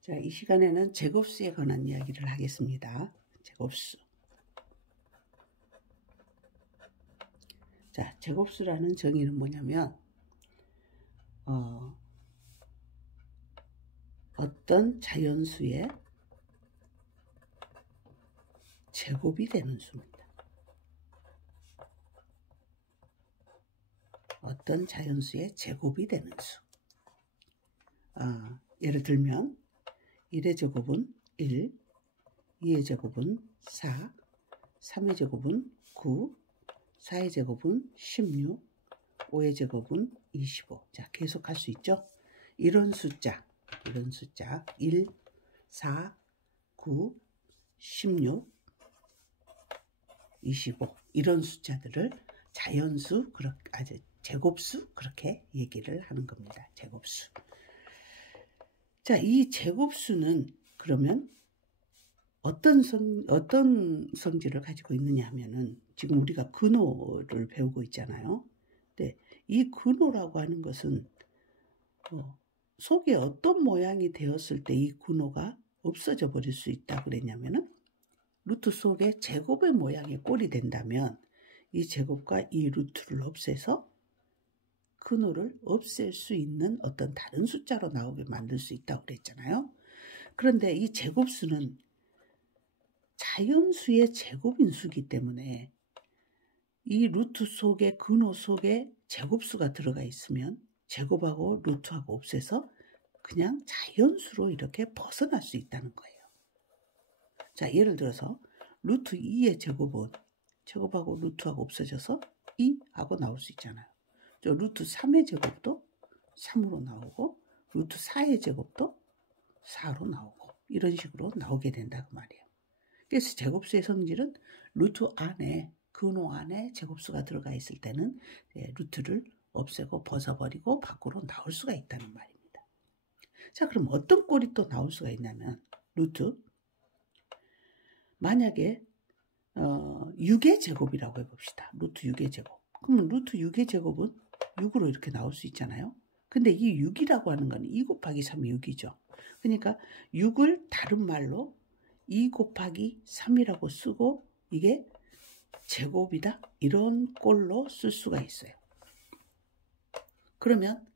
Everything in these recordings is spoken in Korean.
자, 이 시간에는 제곱수에 관한 이야기를 하겠습니다. 제곱수. 자, 제곱수라는 정의는 뭐냐면 어떤 자연수의 제곱이 되는 수입니다. 어떤 자연수의 제곱이 되는 수. 예를 들면 1의 제곱은 1, 2의 제곱은 4, 3의 제곱은 9, 4의 제곱은 16, 5의 제곱은 25. 자, 계속할 수 있죠? 이런 숫자 1, 4, 9, 16, 25 이런 숫자들을 자연수, 제곱수 그렇게 얘기를 하는 겁니다. 제곱수. 자, 이 제곱수는 그러면 어떤 성질을 가지고 있느냐 하면은 지금 우리가 근호를 배우고 있잖아요. 근데 이 근호라고 하는 것은 속에 어떤 모양이 되었을 때 이 근호가 없어져 버릴 수 있다 그랬냐면은 루트 속에 제곱의 모양의 꼴이 된다면 이 제곱과 이 루트를 없애서 근호를 없앨 수 있는 어떤 다른 숫자로 나오게 만들 수 있다고 그랬잖아요. 그런데 이 제곱수는 자연수의 제곱인 수이기 때문에 이 루트 속에 근호 속에 제곱수가 들어가 있으면 제곱하고 루트하고 없애서 그냥 자연수로 이렇게 벗어날 수 있다는 거예요. 자, 예를 들어서 루트 2의 제곱은 제곱하고 루트하고 없어져서 2하고 나올 수 있잖아요. 저 루트 3의 제곱도 3으로 나오고 루트 4의 제곱도 4로 나오고 이런 식으로 나오게 된다고 말이에요. 그래서 제곱수의 성질은 루트 안에 근호 안에 제곱수가 들어가 있을 때는 루트를 없애고 벗어버리고 밖으로 나올 수가 있다는 말입니다. 자, 그럼 어떤 꼴이 또 나올 수가 있냐면 루트 만약에 6의 제곱이라고 해봅시다. 루트 6의 제곱. 그러면 루트 6의 제곱은 6으로 이렇게 나올 수 있잖아요. 근데 이 6이라고 하는 건 2 곱하기 3이 6이죠. 그러니까 6을 다른 말로 2 곱하기 3이라고 쓰고 이게 제곱이다. 이런 꼴로 쓸 수가 있어요. 그러면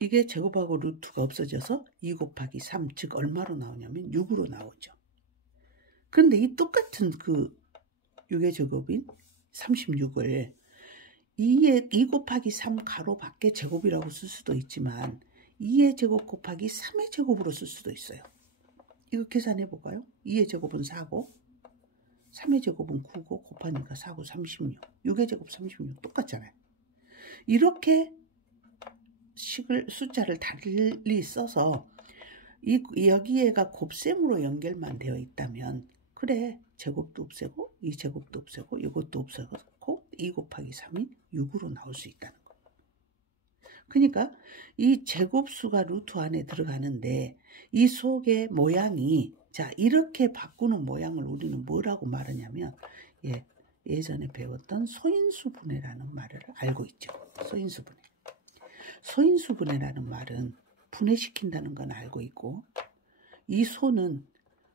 이게 제곱하고 루트가 없어져서 2 곱하기 3, 즉 얼마로 나오냐면 6으로 나오죠. 그런데 이 똑같은 그 6의 제곱인 36을 2 곱하기 3 가로 밖에 제곱이라고 쓸 수도 있지만 2의 제곱 곱하기 3의 제곱으로 쓸 수도 있어요. 이거 계산해 볼까요? 2의 제곱은 4고 3의 제곱은 9고 곱하니까 4고 36. 6의 제곱 36 똑같잖아요. 이렇게 숫자를 달리 써서 여기에가 곱셈으로 연결만 되어 있다면 그래, 제곱도 없애고 이 제곱도 없애고 이것도 없애고 2 곱하기 3이 6으로 나올 수 있다는 거예요. 그러니까 이 제곱수가 루트 안에 들어가는데 이 속의 모양이 자 이렇게 바꾸는 모양을 우리는 뭐라고 말하냐면 예전에 배웠던 소인수분해라는 말을 알고 있죠. 소인수분해. 소인수분해라는 말은 분해시킨다는 건 알고 있고 이 소는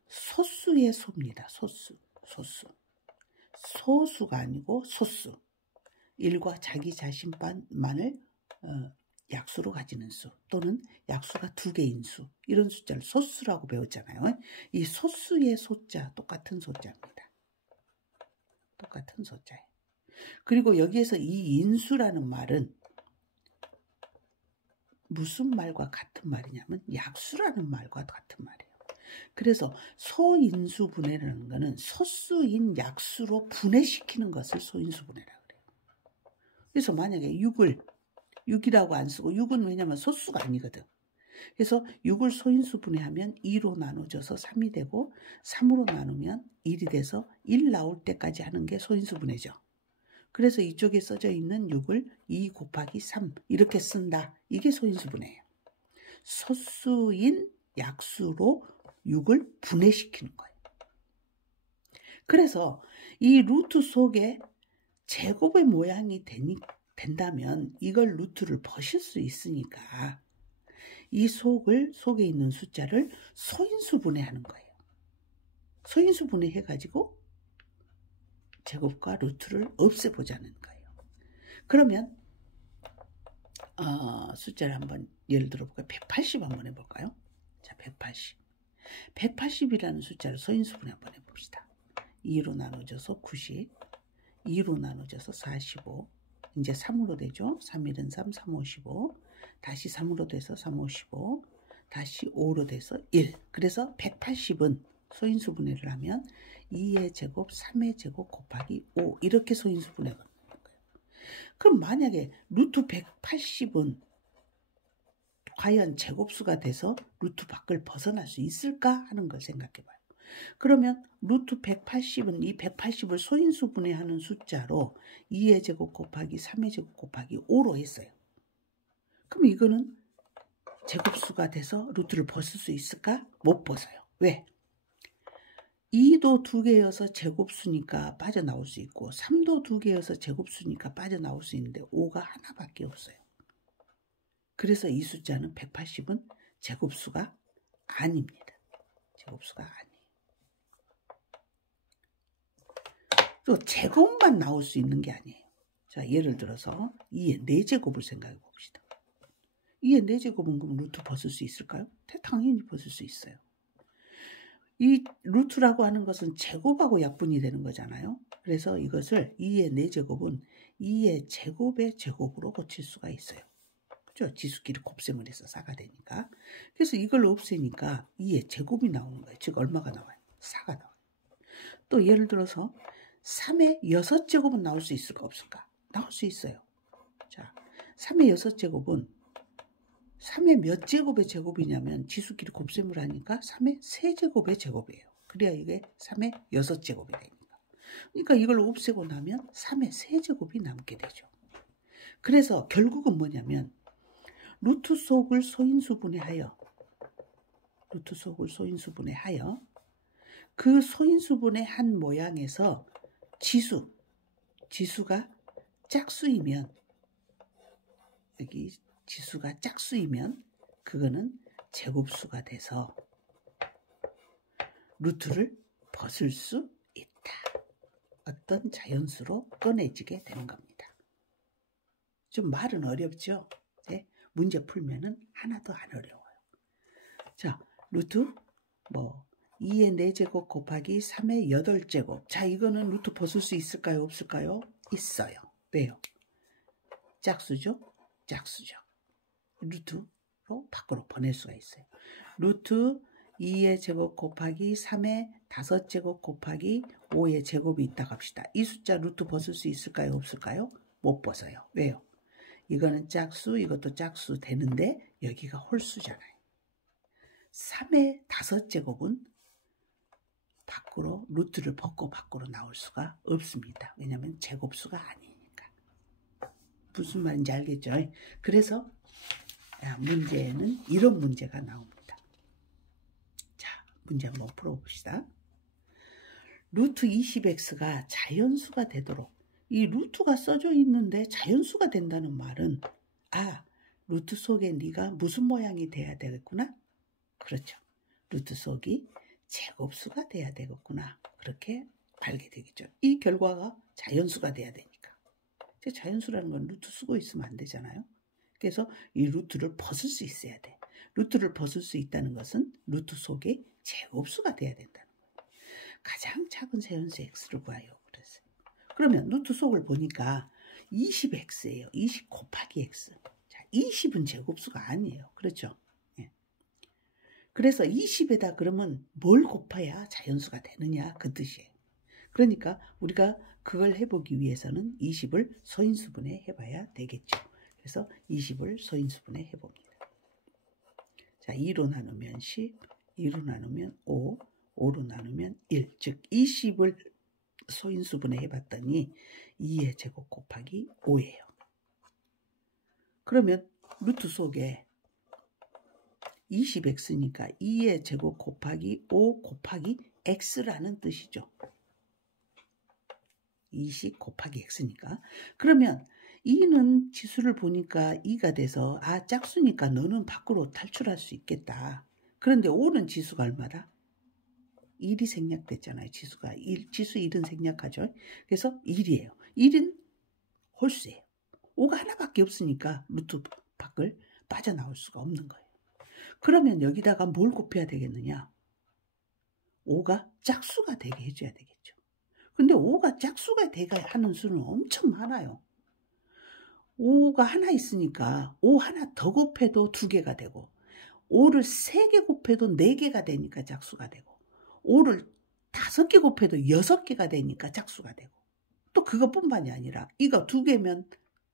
소수의 소입니다. 소수. 소수가 아니고 소수. 일과 자기 자신만을 약수로 가지는 수 또는 약수가 2개인 수 이런 숫자를 소수라고 배웠잖아요. 이 소수의 소자 똑같은 소자입니다. 똑같은 소자예요. 그리고 여기에서 이 인수라는 말은 무슨 말과 같은 말이냐면 약수라는 말과 같은 말이에요. 그래서 소인수분해라는 것은 소수인 약수로 분해시키는 것을 소인수분해라고 그래요. 그래서 만약에 6이라고 안 쓰고 6은 왜냐면 소수가 아니거든. 그래서 6을 소인수분해하면 2로 나눠져서 3이 되고 3으로 나누면 1이 돼서 1 나올 때까지 하는 게 소인수분해죠. 그래서 이쪽에 써져 있는 6을 2 곱하기 3 이렇게 쓴다. 이게 소인수분해예요. 소수인 약수로 6을 분해시키는 거예요. 그래서 이 루트 속에 제곱의 모양이 된다면 이걸 루트를 벗을 수 있으니까 이 속에 있는 숫자를 소인수분해하는 거예요. 소인수분해해가지고 제곱과 루트를 없애보자는 거예요. 그러면 숫자를 한번 예를 들어볼까요? 180 한번 해볼까요? 자, 180. 180이라는 숫자를 소인수분해 한번 해봅시다. 2로 나눠져서 90, 2로 나눠져서 45, 이제 3으로 되죠. 3, 1은 3, 3, 5, 15, 다시 3으로 돼서 3, 5, 15, 다시 5로 돼서 1. 그래서 180은 소인수분해를 하면 2의 제곱, 3의 제곱 곱하기 5 이렇게 소인수분해가 되는 거예요. 그럼 만약에 루트 180은 과연 제곱수가 돼서 루트 밖을 벗어날 수 있을까 하는 걸 생각해 봐요. 그러면 루트 180은 이 180을 소인수분해하는 숫자로 2의 제곱 곱하기 3의 제곱 곱하기 5로 했어요. 그럼 이거는 제곱수가 돼서 루트를 벗을 수 있을까? 못 벗어요. 왜? 2도 2개여서 제곱수니까 빠져나올 수 있고 3도 2개여서 제곱수니까 빠져나올 수 있는데 5가 하나밖에 없어요. 그래서 이 숫자는 180은 제곱수가 아닙니다. 제곱수가 아니에요. 또 제곱만 나올 수 있는 게 아니에요. 자, 예를 들어서 2의 4제곱을 생각해 봅시다. 2의 4제곱은 그럼 루트 벗을 수 있을까요? 당연히 벗을 수 있어요. 이 루트라고 하는 것은 제곱하고 약분이 되는 거잖아요. 그래서 이것을 2의 4제곱은 2의 제곱의 제곱으로 고칠 수가 있어요. 그죠? 지수끼리 곱셈을 해서 4가 되니까. 그래서 이걸 없애니까 2의 제곱이 나오는 거예요. 즉 얼마가 나와요? 4가 나와요. 또 예를 들어서 3의 6제곱은 나올 수 있을까 없을까? 나올 수 있어요. 자, 3의 6제곱은 3의 몇 제곱의 제곱이냐면 지수끼리 곱셈을 하니까 3의 세제곱의 제곱이에요. 그래야 이게 3의 6제곱이 되니까. 그러니까 이걸 없애고 나면 3의 세제곱이 남게 되죠. 그래서 결국은 뭐냐면 루트 속을 소인수분해하여 그 소인수분해한 모양에서 지수가 짝수이면 여기 지수가 짝수이면 그거는 제곱수가 돼서 루트를 벗을 수 있다. 어떤 자연수로 꺼내지게 되는 겁니다. 좀 말은 어렵죠? 네? 문제 풀면은 하나도 안 어려워요. 자, 루트 2의 4제곱 곱하기 3의 8제곱. 자, 이거는 루트 벗을 수 있을까요? 없을까요? 있어요. 왜요? 짝수죠? 짝수죠. 루트로 밖으로 보낼 수가 있어요. 루트 2의 제곱 곱하기 3의 5제곱 곱하기 5의 제곱이 있다고 합시다. 이 숫자 루트 벗을 수 있을까요? 없을까요? 못 벗어요. 왜요? 이거는 짝수, 이것도 짝수 되는데 여기가 홀수잖아요. 3의 5제곱은 밖으로 루트를 벗고 밖으로 나올 수가 없습니다. 왜냐하면 제곱수가 아니니까. 무슨 말인지 알겠죠? 그래서 문제에는 이런 문제가 나옵니다. 자, 문제 한번 풀어봅시다. 루트 20x가 자연수가 되도록 이 루트가 써져 있는데 자연수가 된다는 말은 루트 속에 네가 무슨 모양이 돼야 되겠구나? 그렇죠. 루트 속이 제곱수가 돼야 되겠구나. 그렇게 알게 되겠죠. 이 결과가 자연수가 돼야 되니까. 자연수라는 건 루트 쓰고 있으면 안 되잖아요. 그래서 이 루트를 벗을 수 있어야 돼. 루트를 벗을 수 있다는 것은 루트 속에 제곱수가 돼야 된다는 거예요. 가장 작은 세연수 x를 구하여 그랬어요. 그러면 루트 속을 보니까 20x예요. 20 곱하기 x. 자, 20은 제곱수가 아니에요. 그렇죠? 그래서 20에다 그러면 뭘 곱해야 자연수가 되느냐 그 뜻이에요. 그러니까 우리가 그걸 해보기 위해서는 20을 소인수분해 해봐야 되겠죠. 그래서 20을 소인수분해 해봅니다. 자, 2로 나누면 10, 2로 나누면 5, 5로 나누면 1. 즉 20을 소인수분해 해봤더니 2의 제곱 곱하기 5예요. 그러면 루트 속에 20x니까 2의 제곱 곱하기 5 곱하기 x라는 뜻이죠. 20 곱하기 x니까. 그러면 2는 지수를 보니까 2가 돼서 아 짝수니까 너는 밖으로 탈출할 수 있겠다. 그런데 5는 지수가 얼마다? 1이 생략됐잖아요. 지수가 1, 지수 1은 생략하죠. 그래서 1이에요. 1은 홀수예요. 5가 하나밖에 없으니까 루트 밖을 빠져나올 수가 없는 거예요. 그러면 여기다가 뭘 곱해야 되겠느냐? 5가 짝수가 되게 해줘야 되겠죠. 근데 5가 짝수가 되게 하는 수는 엄청 많아요. 5가 하나 있으니까 5 하나 더 곱해도 2개가 되고 5를 3개 곱해도 4개가 되니까 짝수가 되고 5를 5개 곱해도 6개가 되니까 짝수가 되고 또 그것뿐만이 아니라 이가 2개면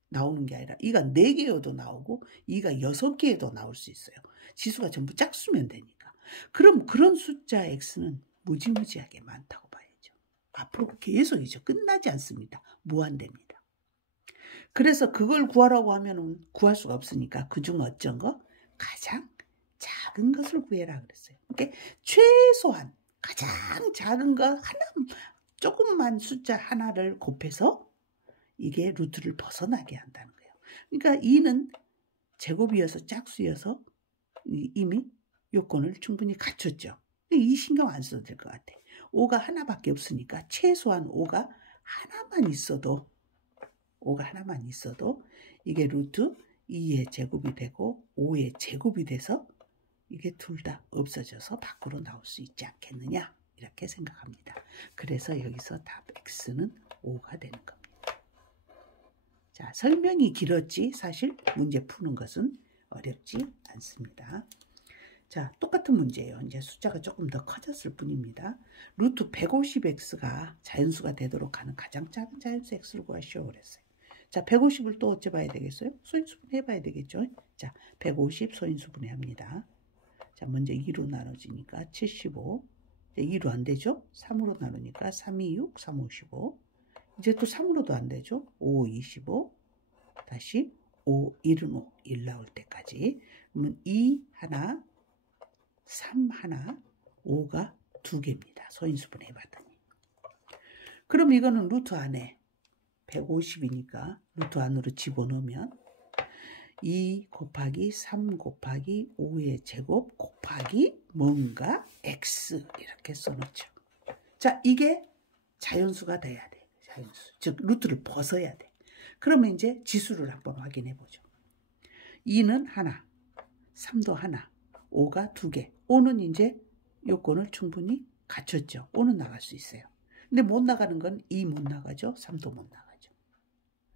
나오는 게 아니라 이가 4개여도 나오고 이가 6개에도 나올 수 있어요. 지수가 전부 짝수면 되니까. 그럼 그런 숫자 x는 무지무지하게 많다고 봐야죠. 앞으로 계속이죠. 끝나지 않습니다. 무한대입니다. 그래서 그걸 구하라고 하면 구할 수가 없으니까 그중 어쩐 거? 가장 작은 것을 구해라 그랬어요. 그러니까 최소한 가장 작은 거 하나, 조금만 숫자 하나를 곱해서 이게 루트를 벗어나게 한다는 거예요. 그러니까 2는 제곱이어서 짝수여서 이미 요건을 충분히 갖췄죠. 이 신경 안 써도 될 것 같아. 5가 하나밖에 없으니까 최소한 5가 하나만 있어도 이게 루트 2의 제곱이 되고 5의 제곱이 돼서 이게 둘 다 없어져서 밖으로 나올 수 있지 않겠느냐 이렇게 생각합니다. 그래서 여기서 답 X는 5가 되는 겁니다. 자, 설명이 길었지 사실 문제 푸는 것은 어렵지 않습니다. 자, 똑같은 문제예요. 이제 숫자가 조금 더 커졌을 뿐입니다. 루트 150x가 자연수가 되도록 하는 가장 작은 자연수 x를 구하시오 그랬어요. 자, 150을 또 어째 봐야 되겠어요? 소인수분 해봐야 되겠죠? 자, 150 소인수분해 합니다. 자, 먼저 2로 나눠지니까 75. 2로 안 되죠? 3으로 나누니까 3, 2, 6, 3, 5, 15. 이제 또 3으로도 안 되죠? 5, 25. 다시 5, 1은 5, 1 나올 때까지. 그러면 2 하나, 3 하나, 5가 2개입니다. 소인수분 해봤더니. 그럼 이거는 루트 안에 150이니까 루트 안으로 집어넣으면 2 곱하기 3 곱하기 5의 제곱 곱하기 뭔가 x 이렇게 써놓죠. 자, 이게 자연수가 돼야 돼. 자연수. 즉 루트를 벗어야 돼. 그러면 이제 지수를 한번 확인해 보죠. 2는 하나, 3도 하나, 5가 2개. 5는 이제 요건을 충분히 갖췄죠. 5는 나갈 수 있어요. 근데 못 나가는 건 2 못 나가죠. 3도 못 나가죠.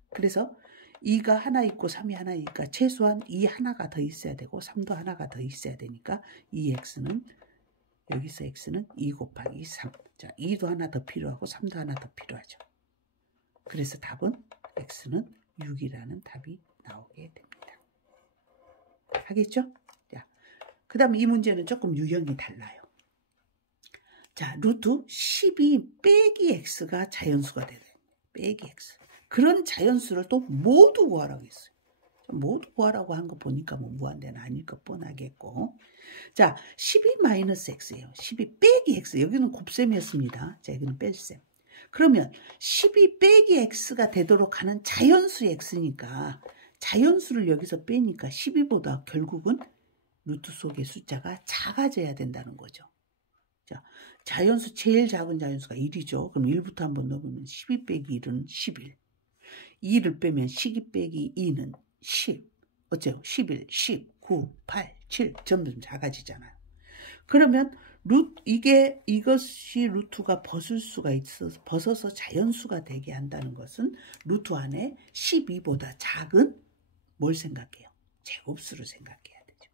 그래서 2가 하나 있고 3이 하나 있으니까 최소한 2 하나가 더 있어야 되고 3도 하나가 더 있어야 되니까 이 x는 여기서 x는 2 곱하기 3. 자, 2도 하나 더 필요하고 3도 하나 더 필요하죠. 그래서 답은 x는 6이라는 답이 나오게 됩니다. 하겠죠? 자, 그 다음에 이 문제는 조금 유형이 달라요. 자, 루트 12 빼기 x가 자연수가 되네. 빼기 x. 그런 자연수를 또 모두 구하라고 했어요. 모두 구하라고 한 거 보니까 뭐 무한대는 아닐 것 뻔하겠고. 자, 12-x예요. 12 빼기 x. 여기는 곱셈이었습니다. 자, 여기는 뺄셈. 그러면 12 빼기 x가 되도록 하는 자연수 x니까 자연수를 여기서 빼니까 12보다 결국은 루트 속의 숫자가 작아져야 된다는 거죠. 자, 자연수 제일 작은 자연수가 1이죠. 그럼 1부터 한번 넣으면 12 빼기 1은 11. 2를 빼면 12 빼기 2는 10. 어째요? 11, 10, 9, 8, 7 점점 작아지잖아요. 그러면 이것이 루트가 벗을 수가 있어서 벗어서 자연수가 되게 한다는 것은 루트 안에 12보다 작은 뭘 생각해요? 제곱수를 생각해야 되죠.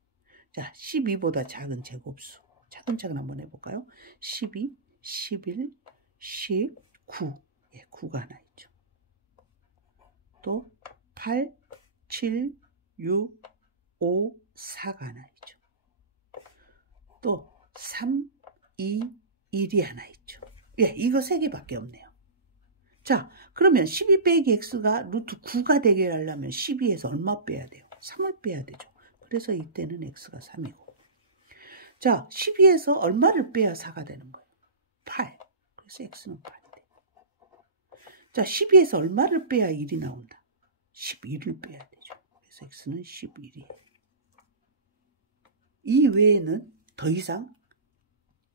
자, 12보다 작은 제곱수. 차근차근 한번 해볼까요? 12, 11, 10, 9. 예, 9가 하나 있죠. 또 8, 7, 6, 5, 4가 하나 있죠. 또 3, 2, 1이 하나 있죠. 예, 이거 3개밖에 없네요. 자, 그러면 12 빼기 x가 루트 9가 되게 하려면 12에서 얼마 빼야 돼요? 3을 빼야 되죠. 그래서 이때는 x가 3이고. 자, 12에서 얼마를 빼야 4가 되는 거예요? 8. 그래서 x는 8이 돼요. 자, 12에서 얼마를 빼야 1이 나온다? 11을 빼야 되죠. 그래서 x는 11이에요. 이 외에는 더 이상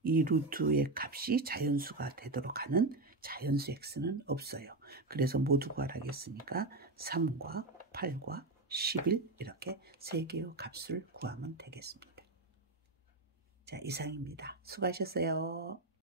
이 루트의 값이 자연수가 되도록 하는 자연수 x는 없어요. 그래서 모두 구하라겠으니까 3과 8과 11 이렇게 3개의 값을 구하면 되겠습니다. 자, 이상입니다. 수고하셨어요.